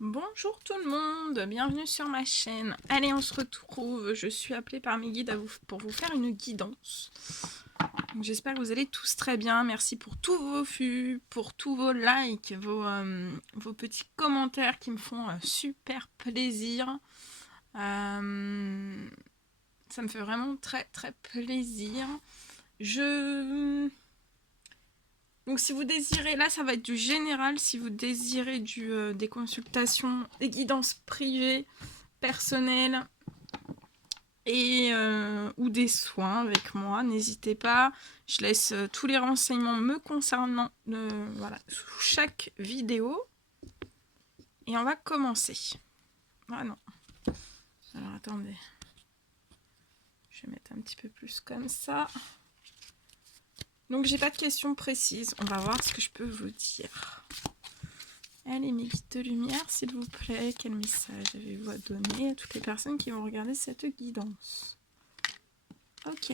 Bonjour tout le monde, bienvenue sur ma chaîne. Allez, on se retrouve. Je suis appelée par mes guides pour vous faire une guidance. J'espère que vous allez tous très bien. Merci pour tous vos vues, pour tous vos likes, vos petits commentaires qui me font super plaisir. Ça me fait vraiment très très plaisir. Donc si vous désirez, là ça va être du général, si vous désirez des consultations, des guidances privées, personnelles ou des soins avec moi, n'hésitez pas. Je laisse tous les renseignements me concernant voilà, sous chaque vidéo. Et on va commencer. Ah non. Alors attendez. Je vais mettre un petit peu plus comme ça. Donc j'ai pas de questions précises. On va voir ce que je peux vous dire. Allez, mes guides de lumière, s'il vous plaît, quel message avez-vous à donner à toutes les personnes qui vont regarder cette guidance? Ok.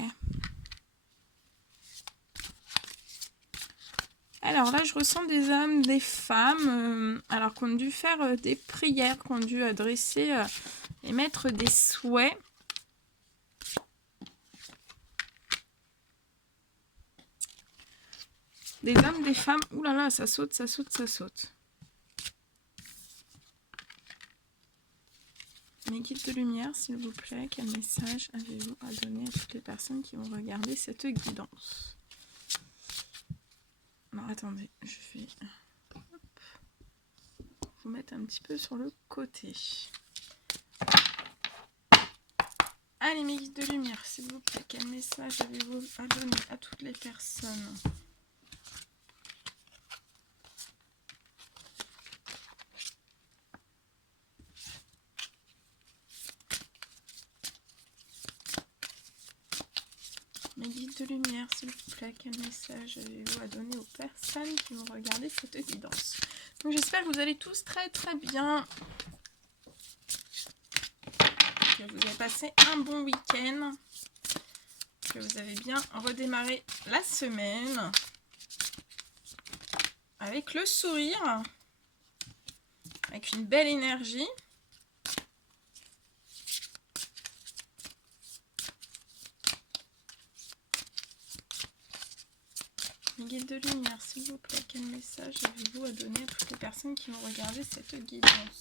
Alors là, je ressens des hommes, des femmes, alors qu'on a dû faire des prières, qu'on a dû adresser et mettre des souhaits. Des hommes, des femmes. Ouh là là, ça saute, ça saute, ça saute. Mes guides de lumière, s'il vous plaît, quel message avez-vous à donner à toutes les personnes qui vont regarder cette guidance? Alors attendez, je vais vous mettre un petit peu sur le côté. Allez, mes guides de lumière, s'il vous plaît, quel message avez-vous à donner à toutes les personnes? Mes guides de lumière, s'il vous plaît, quel message avez-vous à donner aux personnes qui vont regarder cette guidance? Donc j'espère que vous allez tous très très bien, que vous avez passé un bon week-end, que vous avez bien redémarré la semaine avec le sourire, avec une belle énergie. Mes guides de lumière, s'il vous plaît, quel message avez-vous à donner à toutes les personnes qui vont regarder cette guidance?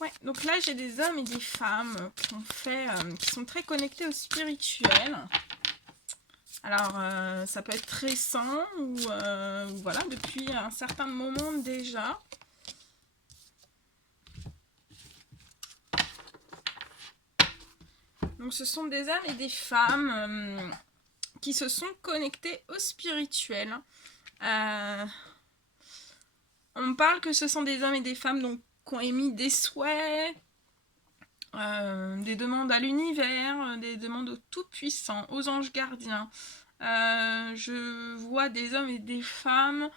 Ouais, donc là j'ai des hommes et des femmes qui sont très connectés au spirituel. Alors ça peut être récent ou voilà, depuis un certain moment déjà. Donc ce sont des hommes et des femmes qui se sont connectés au spirituel. On parle que ce sont des hommes et des femmes donc, qui ont émis des souhaits, des demandes à l'univers, des demandes au Tout-Puissant, aux anges gardiens. Je vois des hommes et des femmes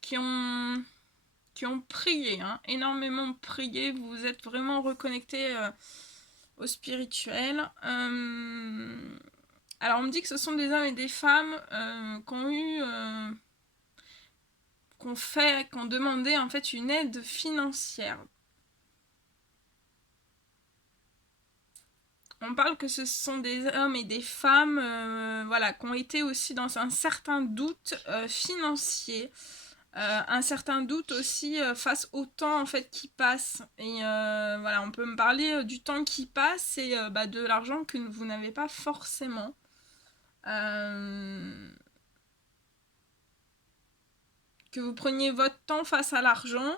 qui ont prié, hein, énormément prié. Vous vous êtes vraiment reconnectés au spirituel. Alors on me dit que ce sont des hommes et des femmes qui ont eu qui ont demandé en fait une aide financière. On parle que ce sont des hommes et des femmes voilà, qui ont été aussi dans un certain doute financier, un certain doute aussi face au temps en fait qui passe. Et voilà, on peut me parler du temps qui passe et de l'argent que vous n'avez pas forcément. Que vous preniez votre temps face à l'argent.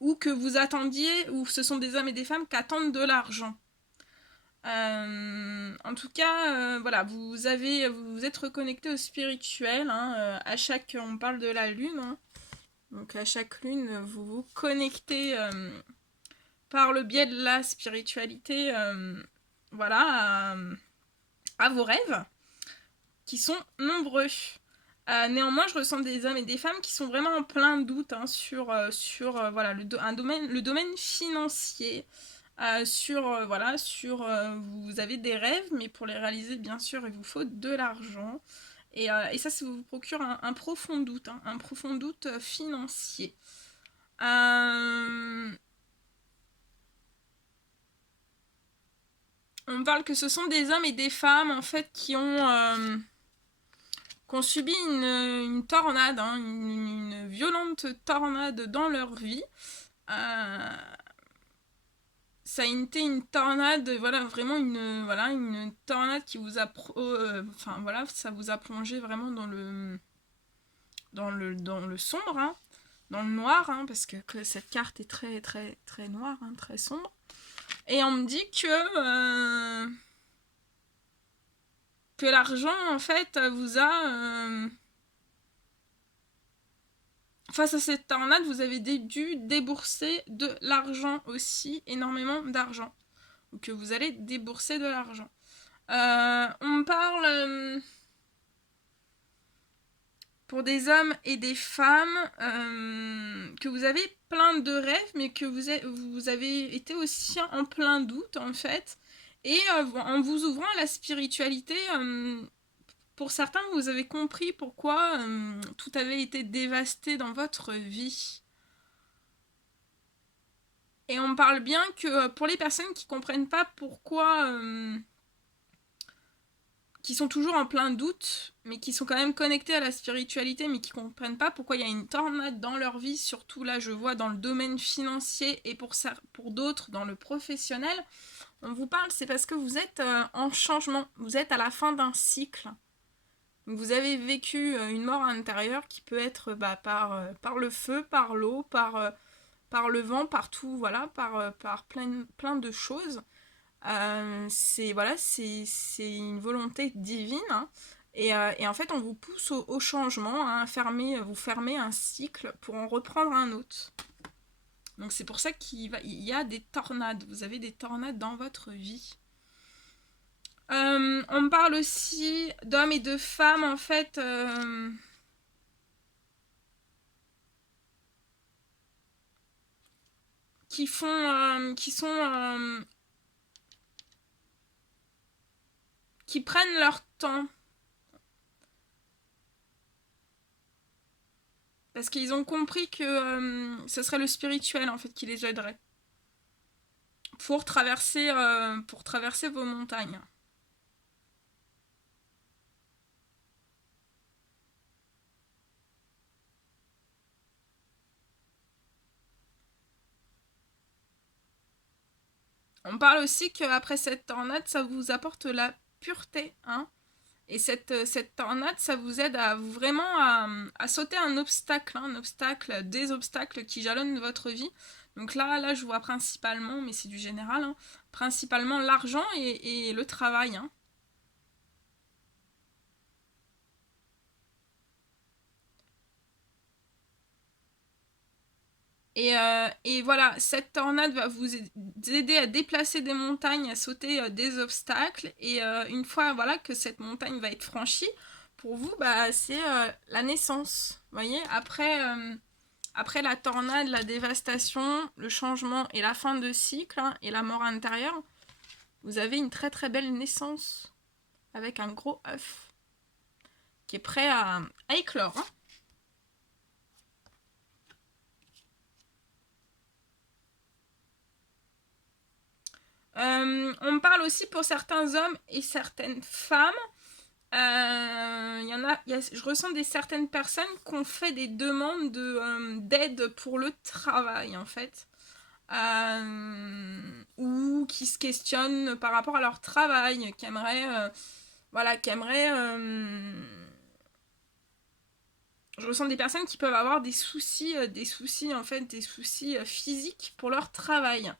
Ou que vous attendiez, ou ce sont des hommes et des femmes qui attendent de l'argent. En tout cas, voilà, vous êtes reconnecté au spirituel. Hein, à chaque, on parle de la lune. Hein, donc à chaque lune, vous vous connectez par le biais de la spiritualité, voilà, à vos rêves, qui sont nombreux. Néanmoins, je ressens des hommes et des femmes qui sont vraiment en plein doute hein, sur voilà, le domaine financier. Vous avez des rêves, mais pour les réaliser, bien sûr, il vous faut de l'argent. Et ça vous procure un profond doute, hein, un profond doute financier. On parle que ce sont des hommes et des femmes, en fait, qui ont subi une tornade, hein, une violente tornade dans leur vie. Ça a été une tornade, voilà, vraiment une tornade qui vous a, ça vous a plongé vraiment dans le sombre, hein, dans le noir, hein, parce que cette carte est très très très noire, hein, très sombre. Et on me dit que l'argent, en fait, vous a face à cette tornade, vous avez dû débourser de l'argent aussi, énormément d'argent. Ou que vous allez débourser de l'argent. On parle pour des hommes et des femmes que vous avez plein de rêves, mais que vous avez été aussi en plein doute, en fait. Et en vous ouvrant à la spiritualité, pour certains, vous avez compris pourquoi tout avait été dévasté dans votre vie. Et on parle bien que pour les personnes qui comprennent pas pourquoi, qui sont toujours en plein doute, mais qui sont quand même connectés à la spiritualité, mais qui comprennent pas pourquoi il y a une tornade dans leur vie, surtout là je vois dans le domaine financier et pour d'autres dans le professionnel, on vous parle, c'est parce que vous êtes en changement, vous êtes à la fin d'un cycle. Vous avez vécu une mort intérieure qui peut être par le feu, par l'eau, par le vent, par tout, voilà, par plein de choses. C'est une volonté divine, hein. Et en fait on vous pousse au changement, hein, vous fermez un cycle pour en reprendre un autre. Donc c'est pour ça qu'il y a des tornades, vous avez des tornades dans votre vie. On me parle aussi d'hommes et de femmes, en fait, qui prennent leur temps. Parce qu'ils ont compris que ce serait le spirituel, en fait, qui les aiderait. Pour traverser vos montagnes. On parle aussi qu'après cette tornade, ça vous apporte la pureté, hein. Et cette tornade, ça vous aide à sauter un obstacle, hein, des obstacles qui jalonnent votre vie. Donc là, je vois principalement, mais c'est du général, hein, principalement l'argent et le travail, hein. Et voilà, cette tornade va vous aider à déplacer des montagnes, à sauter des obstacles. Et une fois voilà, que cette montagne va être franchie, pour vous, c'est la naissance. Vous voyez, après la tornade, la dévastation, le changement et la fin de cycle, hein, et la mort intérieure, vous avez une très très belle naissance avec un gros œuf qui est prêt à éclore, hein. On me parle aussi pour certains hommes et certaines femmes. Je ressens certaines personnes qui ont fait des demandes d'aide pour le travail, en fait. Ou qui se questionnent par rapport à leur travail, qui aimeraient... Je ressens des personnes qui peuvent avoir des soucis physiques pour leur travail,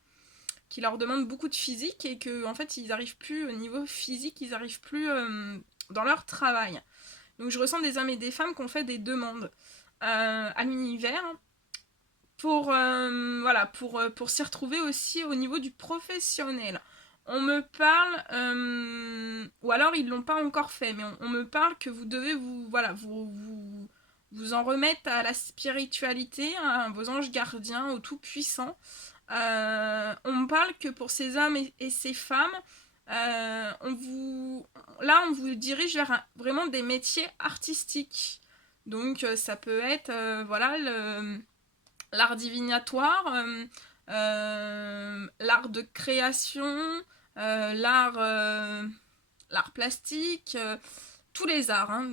qui leur demandent beaucoup de physique et que en fait ils n'arrivent plus au niveau physique, ils n'arrivent plus dans leur travail. Donc je ressens des hommes et des femmes qui ont fait des demandes à l'univers pour s'y retrouver aussi au niveau du professionnel. On me parle, ou alors ils l'ont pas encore fait, mais on me parle que vous devez vous en remettre à la spiritualité, à vos anges gardiens, au Tout-Puissant, On me parle que pour ces hommes et ces femmes, on vous dirige vers vraiment des métiers artistiques. Donc ça peut être voilà, l'art divinatoire, l'art de création, l'art plastique, tous les arts, hein,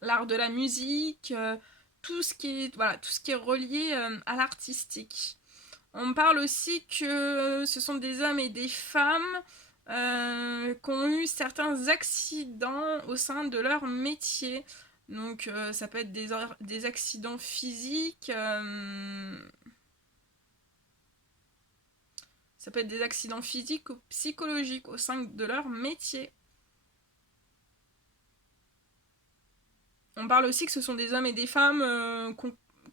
l'art de la musique, tout ce qui est relié à l'artistique. On me parle aussi que ce sont des hommes et des femmes qui ont eu certains accidents au sein de leur métier. Donc ça peut être des accidents physiques, ça peut être des accidents physiques ou psychologiques au sein de leur métier. On parle aussi que ce sont des hommes et des femmes qui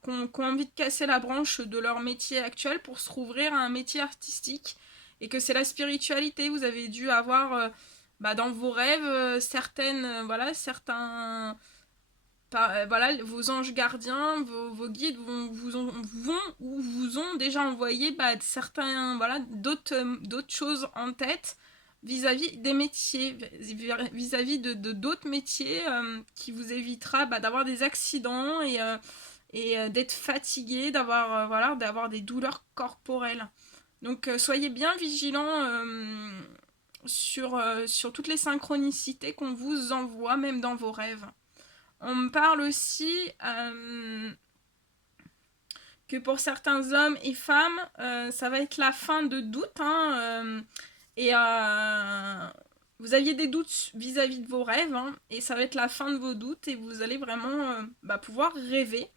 ont envie de casser la branche de leur métier actuel pour se rouvrir à un métier artistique. Et que c'est la spiritualité. Vous avez dû avoir dans vos rêves certains vos anges gardiens, vos guides vous ont déjà envoyé d'autres choses en tête vis-à-vis des métiers, vis-à-vis de d'autres métiers qui vous évitera d'avoir des accidents et d'être fatigué, d'avoir des douleurs corporelles. Donc soyez bien vigilants sur toutes les synchronicités qu'on vous envoie, même dans vos rêves. On me parle aussi que pour certains hommes et femmes, ça va être la fin de doute. Et vous aviez des doutes vis-à-vis de vos rêves. Et ça va être la fin de vos doutes. Et vous allez vraiment pouvoir rêver.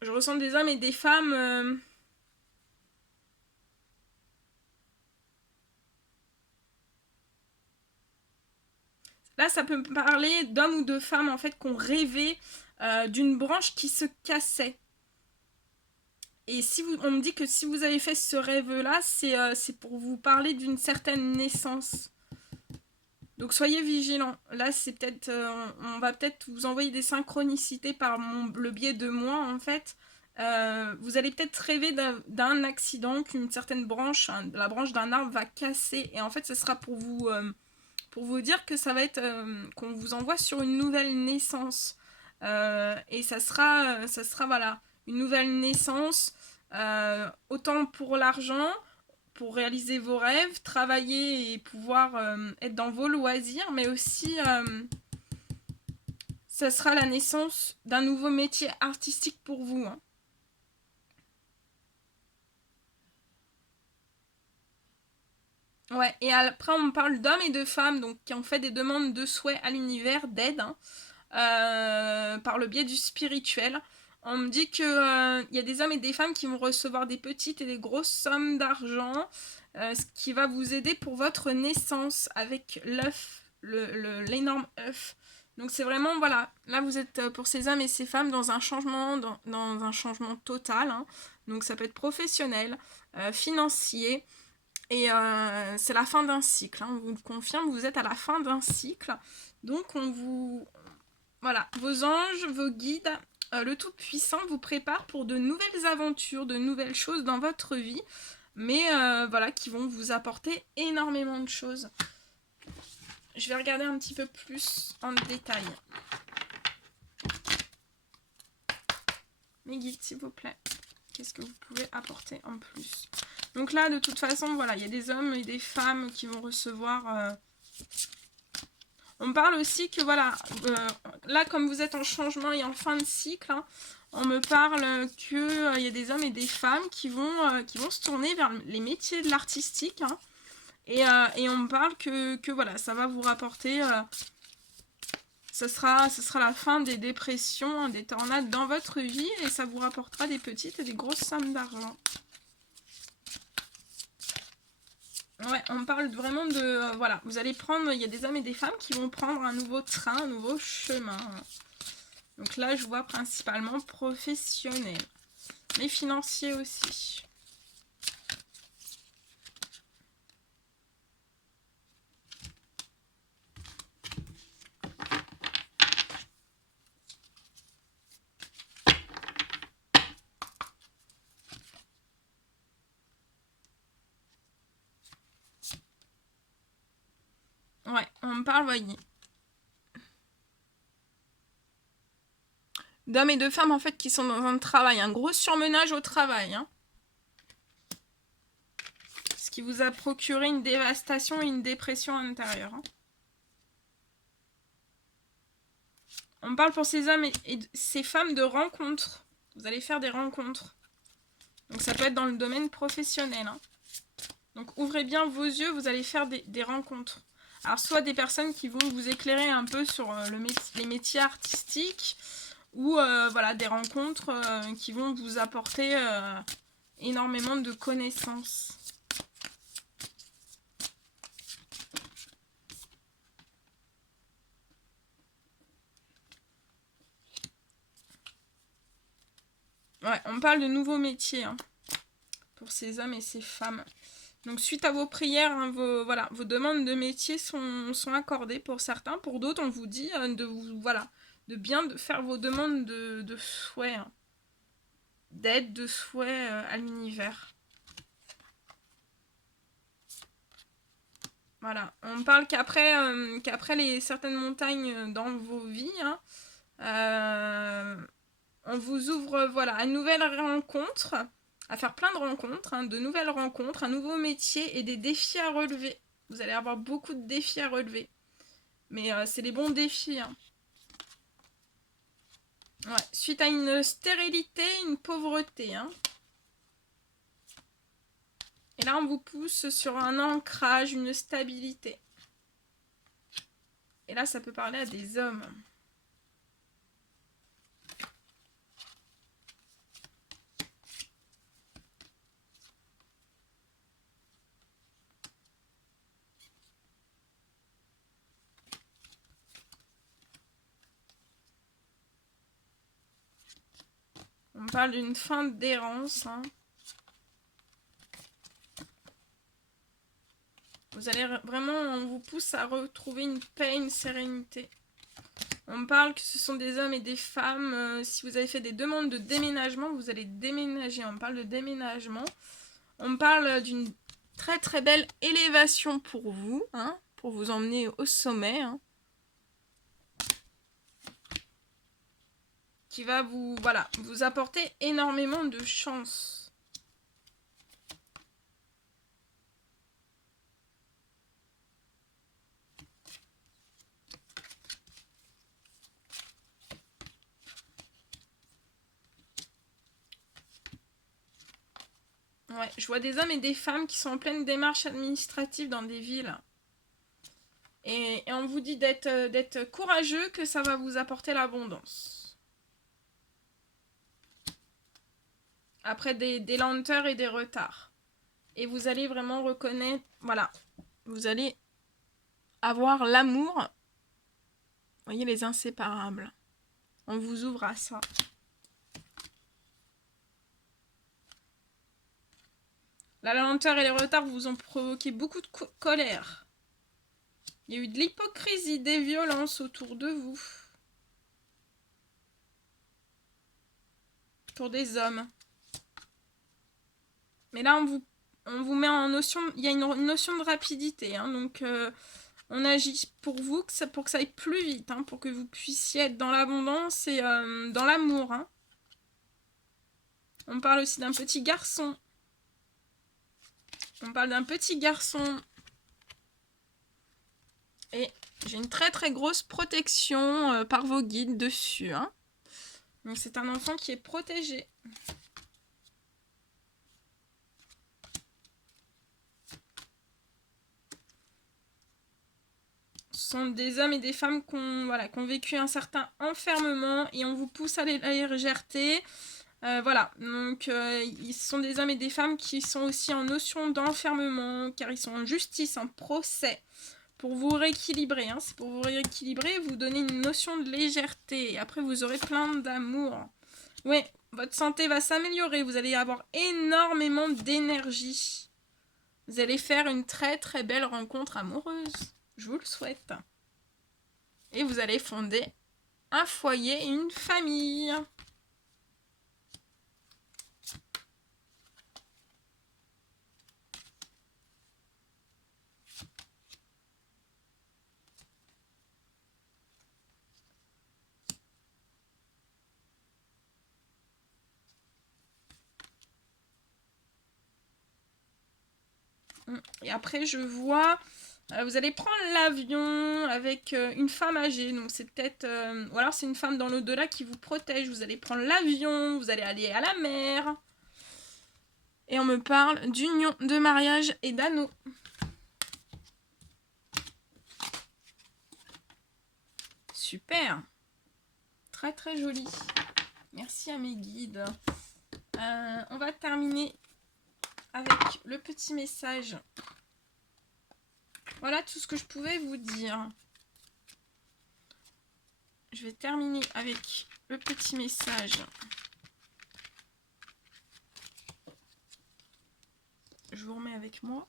Je ressens des hommes et des femmes... Là, ça peut me parler d'hommes ou de femmes en fait qui ont rêvé d'une branche qui se cassait. Et on me dit que si vous avez fait ce rêve-là, c'est pour vous parler d'une certaine naissance. Donc soyez vigilants. Là, c'est peut-être, on va peut-être vous envoyer des synchronicités par le biais de moi en fait. Vous allez peut-être rêver d'un accident, qu'une certaine branche, la branche d'un arbre va casser. Et en fait, ce sera pour vous dire que ça va être qu'on vous envoie sur une nouvelle naissance. Et ça sera voilà, une nouvelle naissance, autant pour l'argent, pour réaliser vos rêves, travailler et pouvoir être dans vos loisirs, mais aussi ça sera la naissance d'un nouveau métier artistique pour vous. Ouais, et après on me parle d'hommes et de femmes donc, qui ont fait des demandes de souhait à l'univers, d'aide, par le biais du spirituel. On me dit qu'il y a des hommes et des femmes qui vont recevoir des petites et des grosses sommes d'argent, ce qui va vous aider pour votre naissance avec l'œuf, l'énorme œuf. Donc c'est vraiment, voilà, là vous êtes pour ces hommes et ces femmes dans un changement, dans un changement total. Donc ça peut être professionnel, financier, et c'est la fin d'un cycle. On vous le confirme, vous êtes à la fin d'un cycle. Donc voilà, vos anges, vos guides, le Tout-Puissant vous prépare pour de nouvelles aventures, de nouvelles choses dans votre vie, mais voilà, qui vont vous apporter énormément de choses. Je vais regarder un petit peu plus en détail. Mes guides, s'il vous plaît. Qu'est-ce que vous pouvez apporter en plus? Donc là, de toute façon, voilà, il y a des hommes et des femmes qui vont recevoir... On me parle aussi que, voilà, là, comme vous êtes en changement et en fin de cycle, on me parle qu'il y a des hommes et des femmes qui vont se tourner vers les métiers de l'artistique. Et on me parle que voilà, ça va vous rapporter... ce sera la fin des dépressions, des tornades dans votre vie et ça vous rapportera des petites et des grosses sommes d'argent. Ouais, on parle vraiment de... voilà, vous allez prendre... Il y a des hommes et des femmes qui vont prendre un nouveau train, un nouveau chemin. Donc là, je vois principalement professionnel. Mais financier aussi. on parle, voyez, d'hommes et de femmes en fait qui sont dans un travail, un gros surmenage au travail, hein. Ce qui vous a procuré une dévastation et une dépression intérieure, hein. On parle pour ces hommes et ces femmes de rencontres. Vous allez faire des rencontres. Donc ça peut être dans le domaine professionnel, hein. Donc ouvrez bien vos yeux, vous allez faire des rencontres. Alors soit des personnes qui vont vous éclairer un peu sur les métiers artistiques, ou voilà, des rencontres qui vont vous apporter énormément de connaissances. Ouais, on parle de nouveaux métiers, hein, pour ces hommes et ces femmes. Donc suite à vos prières, hein, vos demandes de métier sont accordées pour certains. Pour d'autres, on vous dit de bien faire vos demandes de souhait, hein, d'aide, de souhait à l'univers. Voilà, on parle qu'après certaines montagnes dans vos vies, hein, on vous ouvre voilà, à une nouvelle rencontre, à faire plein de rencontres, hein, de nouvelles rencontres, un nouveau métier et des défis à relever. Vous allez avoir beaucoup de défis à relever. Mais c'est les bons défis, hein. Ouais, suite à une stérilité, une pauvreté, hein. Et là, on vous pousse sur un ancrage, une stabilité. Et là, ça peut parler à des hommes. On parle d'une fin d'errance, hein. Vous allez vraiment, on vous pousse à retrouver une paix, une sérénité. On parle que ce sont des hommes et des femmes. Si vous avez fait des demandes de déménagement, vous allez déménager. On parle de déménagement. On parle d'une très très belle élévation pour vous, hein, pour vous emmener au sommet, hein, qui va vous apporter énormément de chance. Ouais, je vois des hommes et des femmes qui sont en pleine démarche administrative dans des villes. Et on vous dit d'être courageux, que ça va vous apporter l'abondance. Après des lenteurs et des retards. Et vous allez vraiment reconnaître, voilà, vous allez avoir l'amour. Vous voyez, les inséparables. On vous ouvre à ça. La lenteur et les retards vous ont provoqué beaucoup de colère. Il y a eu de l'hypocrisie, des violences autour de vous. Pour des hommes. Mais là, on vous met en notion... Il y a une notion de rapidité. Hein, donc, on agit pour vous, pour que ça aille plus vite. Hein, pour que vous puissiez être dans l'abondance et dans l'amour. Hein. On parle aussi d'un petit garçon. On parle d'un petit garçon. Et j'ai une très très grosse protection par vos guides dessus. Hein. Donc c'est un enfant qui est protégé. Ce sont des hommes et des femmes qui ont vécu un certain enfermement et on vous pousse à la légèreté. Voilà, donc ils sont des hommes et des femmes qui sont aussi en notion d'enfermement, car ils sont en justice, en procès, pour vous rééquilibrer. Hein. C'est pour vous rééquilibrer, vous donner une notion de légèreté. Et après, vous aurez plein d'amour. Oui, votre santé va s'améliorer, vous allez avoir énormément d'énergie. Vous allez faire une très très belle rencontre amoureuse. Je vous le souhaite. Et vous allez fonder un foyer et une famille. Et après, je vois... vous allez prendre l'avion avec une femme âgée. Donc, c'est peut-être... ou alors, c'est une femme dans l'au-delà qui vous protège. Vous allez prendre l'avion, vous allez aller à la mer. Et on me parle d'union, de mariage et d'anneau. Super. Très, très joli. Merci à mes guides. On va terminer avec le petit message. Voilà tout ce que je pouvais vous dire. Je vais terminer avec le petit message. Je vous remets avec moi.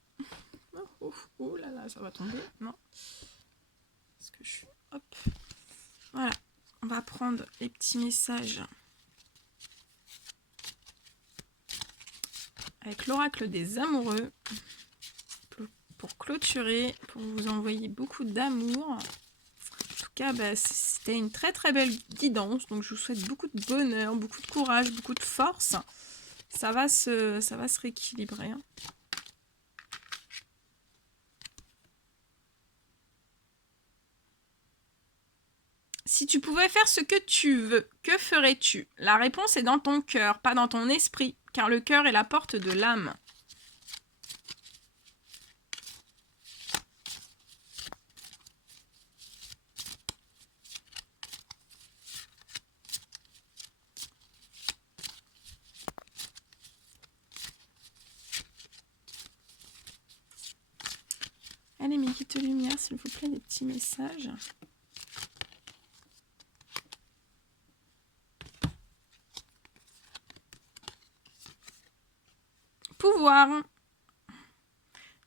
Oh là là, ça va tomber. Non. Est-ce que je suis... Hop. Voilà. On va prendre les petits messages avec l'oracle des amoureux pour clôturer, pour vous envoyer beaucoup d'amour. En tout cas, c'était une très très belle guidance. Donc, je vous souhaite beaucoup de bonheur, beaucoup de courage, beaucoup de force. Ça va se rééquilibrer. Hein. Si tu pouvais faire ce que tu veux, que ferais-tu? La réponse est dans ton cœur, pas dans ton esprit, car le cœur est la porte de l'âme. Allez, mes guides de lumière, s'il vous plaît, des petits messages. Pouvoir.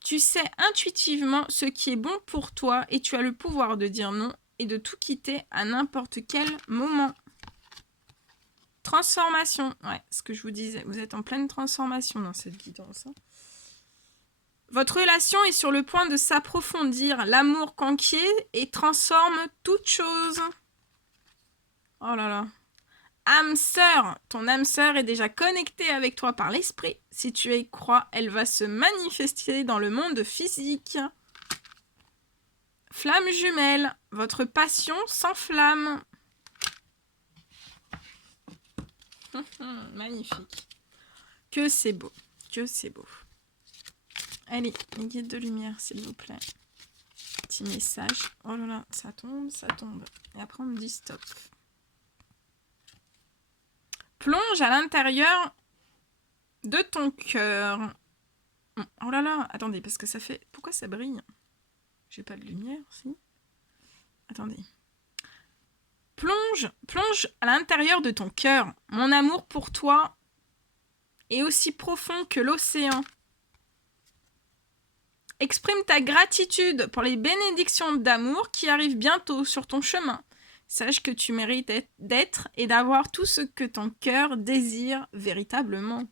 Tu sais intuitivement ce qui est bon pour toi et tu as le pouvoir de dire non et de tout quitter à n'importe quel moment. Transformation. Ouais, ce que je vous disais, vous êtes en pleine transformation dans cette guidance. Hein. Votre relation est sur le point de s'approfondir. L'amour conquiert et transforme toute chose. Oh là là. Âme sœur, ton âme sœur est déjà connectée avec toi par l'esprit. Si tu y crois, elle va se manifester dans le monde physique. Flamme jumelle, votre passion s'enflamme. Magnifique. Que c'est beau, que c'est beau. Allez, les guides de lumière, s'il vous plaît. Petit message. Oh là là, ça tombe, ça tombe. Et après, on me dit stop. Plonge à l'intérieur de ton cœur. Oh là là, attendez, parce que ça fait... Pourquoi ça brille? J'ai pas de lumière, si. Attendez. Plonge à l'intérieur de ton cœur. Mon amour pour toi est aussi profond que l'océan. Exprime ta gratitude pour les bénédictions d'amour qui arrivent bientôt sur ton chemin. Sache que tu mérites d'être et d'avoir tout ce que ton cœur désire véritablement.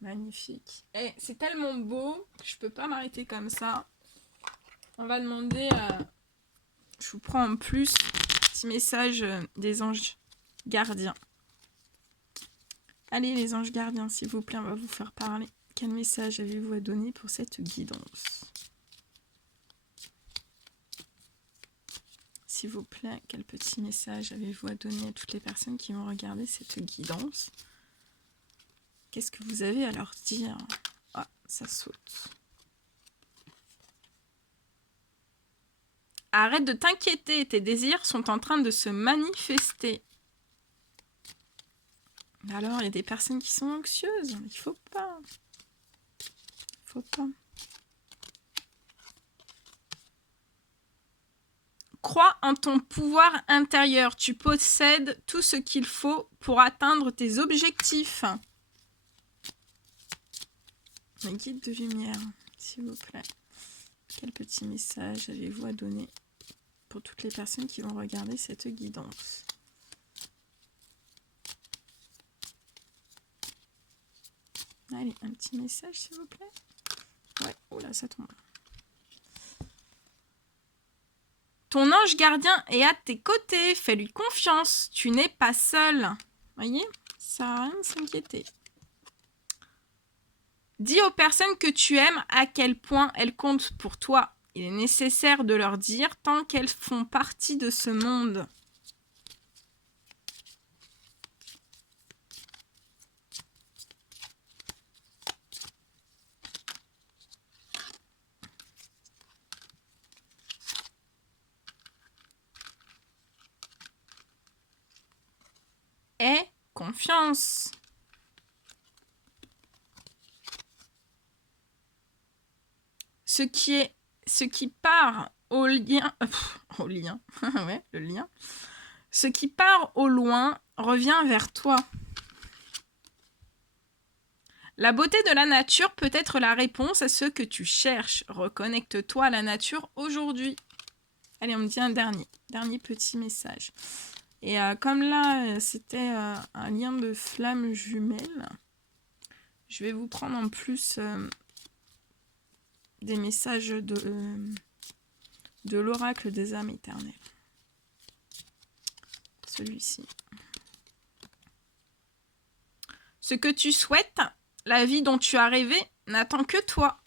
Magnifique. Et c'est tellement beau que je peux pas m'arrêter comme ça. On va demander à... Je vous prends en plus petit message des anges gardiens. Allez les anges gardiens, s'il vous plaît, on va vous faire parler. Quel message avez-vous à donner pour cette guidance? S'il vous plaît, quel petit message avez-vous à donner à toutes les personnes qui vont regarder cette guidance? Qu'est-ce que vous avez à leur dire? Ah, ça saute. Arrête de t'inquiéter, tes désirs sont en train de se manifester. Alors, il y a des personnes qui sont anxieuses. Il faut pas. Faut pas. Crois en ton pouvoir intérieur. Tu possèdes tout ce qu'il faut pour atteindre tes objectifs. Mes guides de lumière, s'il vous plaît. Quel petit message avez-vous à donner pour toutes les personnes qui vont regarder cette guidance? Allez, un petit message, s'il vous plaît. Ouais, oh là, ça tombe. Ton ange gardien est à tes côtés. Fais-lui confiance. Tu n'es pas seul. Voyez, ça sert à rien de s'inquiéter. Dis aux personnes que tu aimes à quel point elles comptent pour toi. Il est nécessaire de leur dire tant qu'elles font partie de ce monde. Aie confiance. Ce qui part au lien, ouais, le lien. Ce qui part au loin revient vers toi. La beauté de la nature peut être la réponse à ce que tu cherches. Reconnecte-toi à la nature aujourd'hui. Allez, on me dit un dernier petit message. Et comme là, c'était un lien de flamme jumelle, je vais vous prendre en plus des messages de l'oracle des âmes éternelles. Celui-ci. Ce que tu souhaites, la vie dont tu as rêvé, n'attend que toi.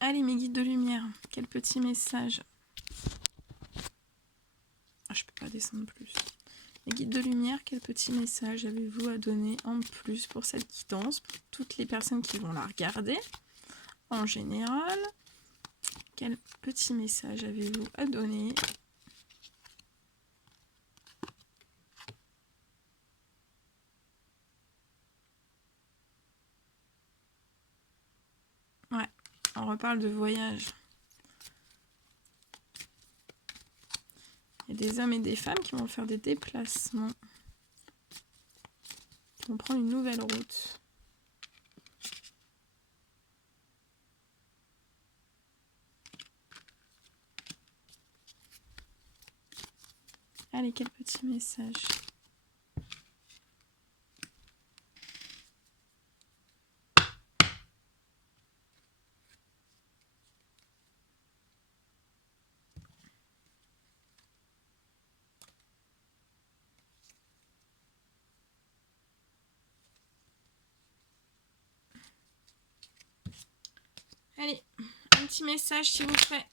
Allez, mes guides de lumière, quel petit message. Ah, je peux pas descendre plus. Mes guides de lumière, quel petit message avez-vous à donner en plus pour cette guidance, pour toutes les personnes qui vont la regarder en général? Quel petit message avez-vous à donner? Ouais, on reparle de voyage. Il y a des hommes et des femmes qui vont faire des déplacements. Qui vont prendre une nouvelle route. Allez, quel petit message. Allez, un petit message s'il vous plaît.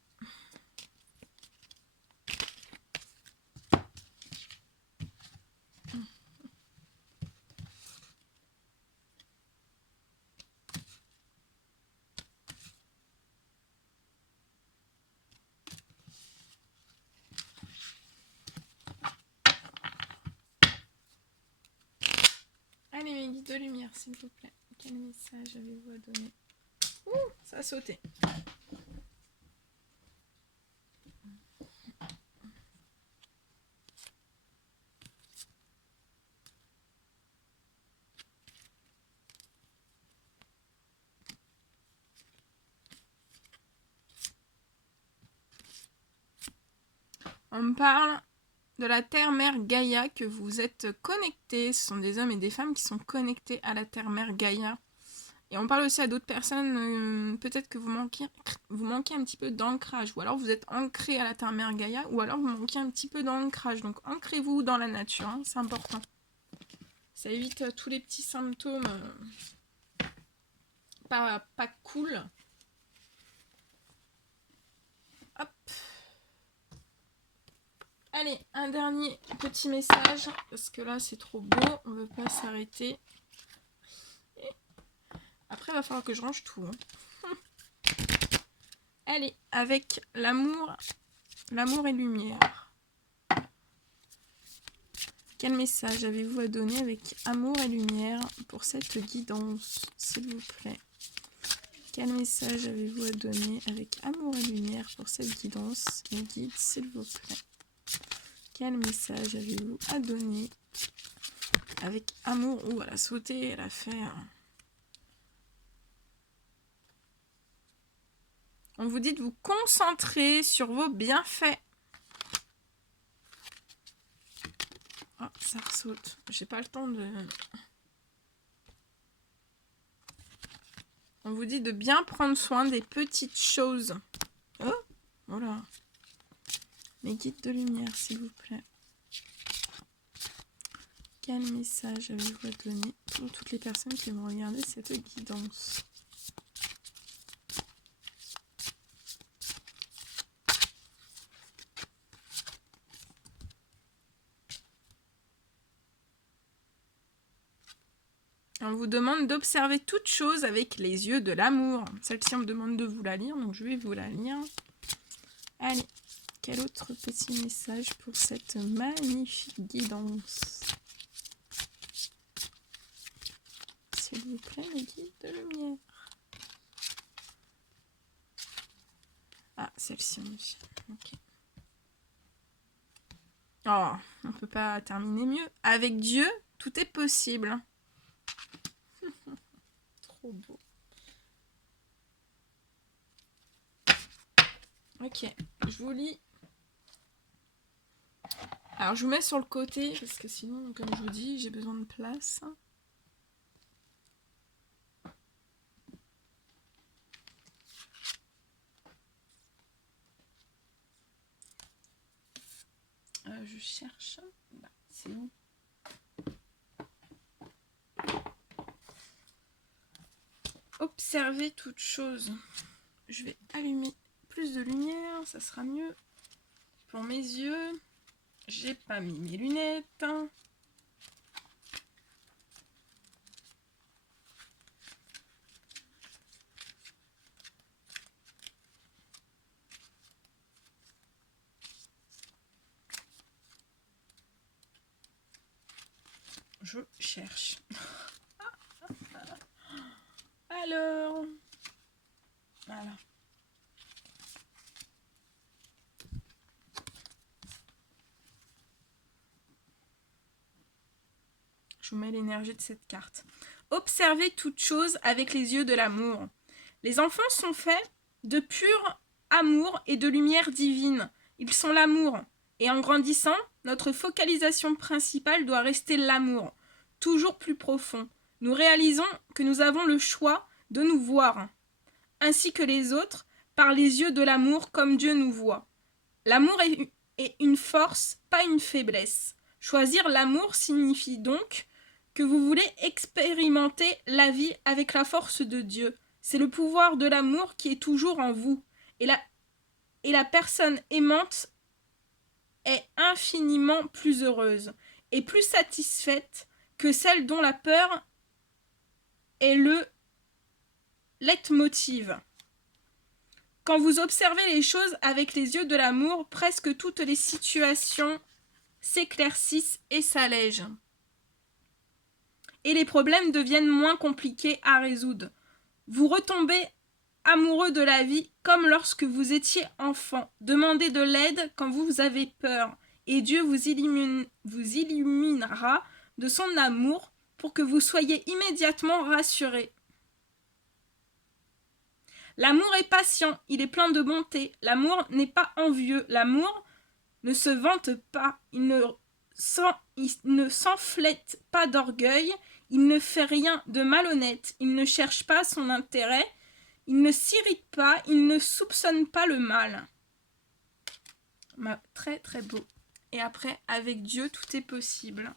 Allez, mes guides de lumière, s'il vous plaît. Quel message avez-vous à donner? Ouh, ça a sauté. On me parle de la Terre-Mère Gaïa, que vous êtes connectés. Ce sont des hommes et des femmes qui sont connectés à la Terre-Mère Gaïa. Et on parle aussi à d'autres personnes, peut-être que vous manquez un petit peu d'ancrage. Ou alors vous êtes ancré à la Terre-Mère Gaïa, ou alors vous manquez un petit peu d'ancrage. Donc ancrez-vous dans la nature, hein, c'est important. Ça évite tous les petits symptômes pas cool. Hop. Allez, un dernier petit message, parce que là c'est trop beau, on ne veut pas s'arrêter. Après il va falloir que je range tout. Hein. Allez, avec l'amour et lumière. Quel message avez-vous à donner avec amour et lumière pour cette guidance, s'il vous plaît? Quel message avez-vous à donner avec amour et lumière pour cette guidance, mes guides, s'il vous plaît? Quel message avez-vous à donner avec amour? Ouh, elle a sauté, elle a fait... On vous dit de vous concentrer sur vos bienfaits. Oh, ça ressaute. J'ai pas le temps de... On vous dit de bien prendre soin des petites choses. Oh, voilà. Les guides de lumière, s'il vous plaît. Quel message avez-vous à donner pour toutes les personnes qui vont regarder cette guidance? On vous demande d'observer toute chose avec les yeux de l'amour. Celle-ci, on me demande de vous la lire, donc je vais vous la lire. Allez, quel autre petit message pour cette magnifique guidance? S'il vous plaît, les guides de lumière. Ah, celle-ci aussi. Ok. Oh, on peut pas terminer mieux. Avec Dieu, tout est possible. Trop beau. Ok, je vous lis. Alors, je vous mets sur le côté, parce que sinon, comme je vous dis, j'ai besoin de place. Je cherche. Bah, c'est où? Observer toute chose. Je vais allumer plus de lumière, ça sera mieux. Pour mes yeux, j'ai pas mis mes lunettes. Je cherche. Alors, voilà. Je vous mets l'énergie de cette carte. Observez toute chose avec les yeux de l'amour. Les enfants sont faits de pur amour et de lumière divine. Ils sont l'amour. Et en grandissant, notre focalisation principale doit rester l'amour, toujours plus profond. Nous réalisons que nous avons le choix de nous voir, ainsi que les autres, par les yeux de l'amour comme Dieu nous voit. L'amour est une force, pas une faiblesse. Choisir l'amour signifie donc que vous voulez expérimenter la vie avec la force de Dieu. C'est le pouvoir de l'amour qui est toujours en vous. Et la personne aimante est infiniment plus heureuse et plus satisfaite que celle dont la peur est le leitmotiv. Quand vous observez les choses avec les yeux de l'amour, presque toutes les situations s'éclaircissent et s'allègent. Et les problèmes deviennent moins compliqués à résoudre. Vous retombez amoureux de la vie comme lorsque vous étiez enfant. Demandez de l'aide quand vous avez peur. Et Dieu vous illuminera de son amour pour que vous soyez immédiatement rassurés. L'amour est patient, il est plein de bonté. L'amour n'est pas envieux. L'amour ne se vante pas. Il ne s'enflette pas d'orgueil. Il ne fait rien de malhonnête. Il ne cherche pas son intérêt. Il ne s'irrite pas. Il ne soupçonne pas le mal. Très très beau. Et après, avec Dieu, tout est possible.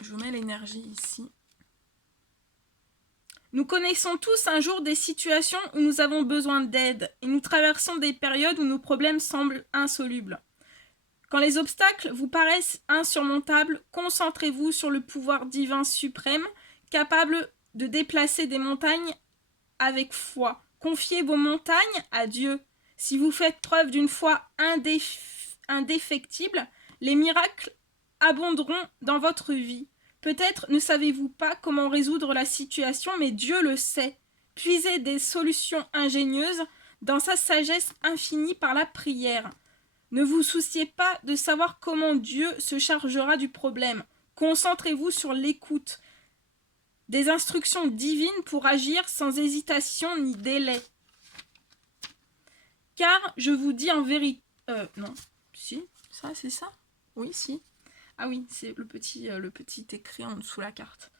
Je vous mets l'énergie ici. Nous connaissons tous un jour des situations où nous avons besoin d'aide et nous traversons des périodes où nos problèmes semblent insolubles. Quand les obstacles vous paraissent insurmontables, concentrez-vous sur le pouvoir divin suprême, capable de déplacer des montagnes avec foi. Confiez vos montagnes à Dieu. Si vous faites preuve d'une foi indéfectible, les miracles abonderont dans votre vie. Peut-être ne savez-vous pas comment résoudre la situation, mais Dieu le sait. Puisez des solutions ingénieuses dans sa sagesse infinie par la prière. Ne vous souciez pas de savoir comment Dieu se chargera du problème. Concentrez-vous sur l'écoute des instructions divines pour agir sans hésitation ni délai. Car je vous dis en vérité... non, si, ça c'est ça? Oui, si. Ah oui, c'est le petit écrit en dessous la carte.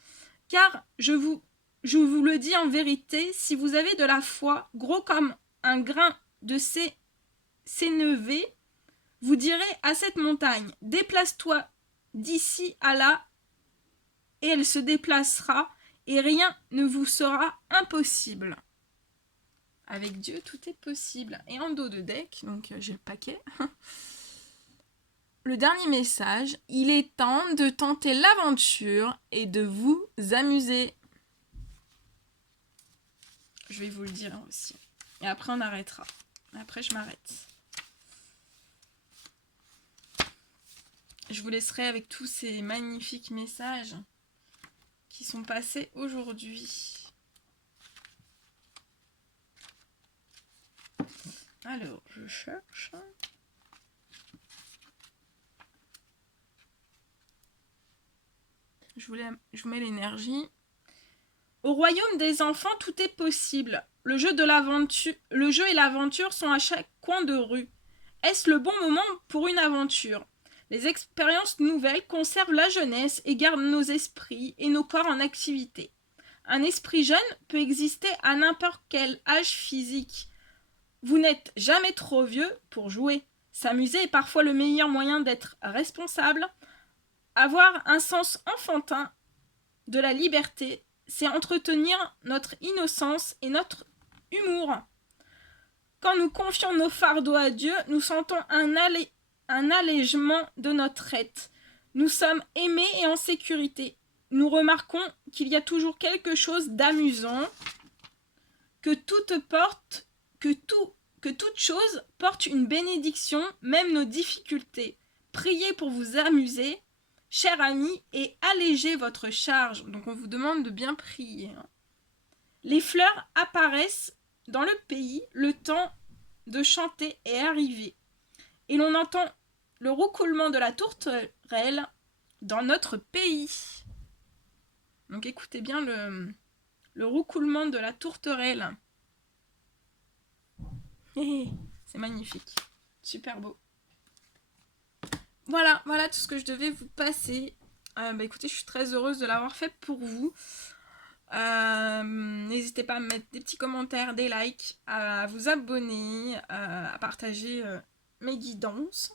Car je vous le dis en vérité, si vous avez de la foi, gros comme un grain de sénévé, vous direz à cette montagne, déplace-toi d'ici à là, et elle se déplacera, et rien ne vous sera impossible. Avec Dieu, tout est possible. Et en dos de deck, donc j'ai le paquet. Le dernier message, il est temps de tenter l'aventure et de vous amuser. Je vais vous le dire aussi. Et après, on arrêtera. Après, je m'arrête. Je vous laisserai avec tous ces magnifiques messages qui sont passés aujourd'hui. Alors, je cherche. Je vous mets l'énergie. Au royaume des enfants, tout est possible. Le jeu et l'aventure sont à chaque coin de rue. Est-ce le bon moment pour une aventure? Les expériences nouvelles conservent la jeunesse et gardent nos esprits et nos corps en activité. Un esprit jeune peut exister à n'importe quel âge physique. Vous n'êtes jamais trop vieux pour jouer. S'amuser est parfois le meilleur moyen d'être responsable. Avoir un sens enfantin de la liberté, c'est entretenir notre innocence et notre humour. Quand nous confions nos fardeaux à Dieu, nous sentons un allègement de notre être. Nous sommes aimés et en sécurité. Nous remarquons qu'il y a toujours quelque chose d'amusant, que toute chose porte une bénédiction, même nos difficultés. Priez pour vous amuser, chers amis, et allégez votre charge. Donc on vous demande de bien prier. Les fleurs apparaissent dans le pays, le temps de chanter est arrivé. Et l'on entend le roucoulement de la tourterelle dans notre pays. Donc écoutez bien le roucoulement de la tourterelle. C'est magnifique. Super beau. Voilà tout ce que je devais vous passer. Écoutez, je suis très heureuse de l'avoir fait pour vous. N'hésitez pas à me mettre des petits commentaires, des likes, à vous abonner, à partager mes guidances.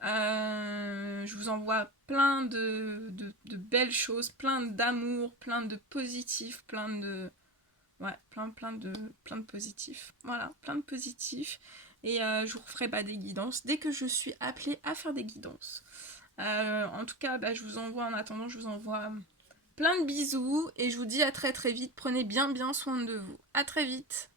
Je vous envoie plein de belles choses, plein d'amour, plein de positifs, plein de positifs. Voilà, plein de positifs. Et je vous referai des guidances dès que je suis appelée à faire des guidances. En tout cas, je vous envoie, en attendant, je vous envoie plein de bisous et je vous dis à très très vite. Prenez bien soin de vous. À très vite.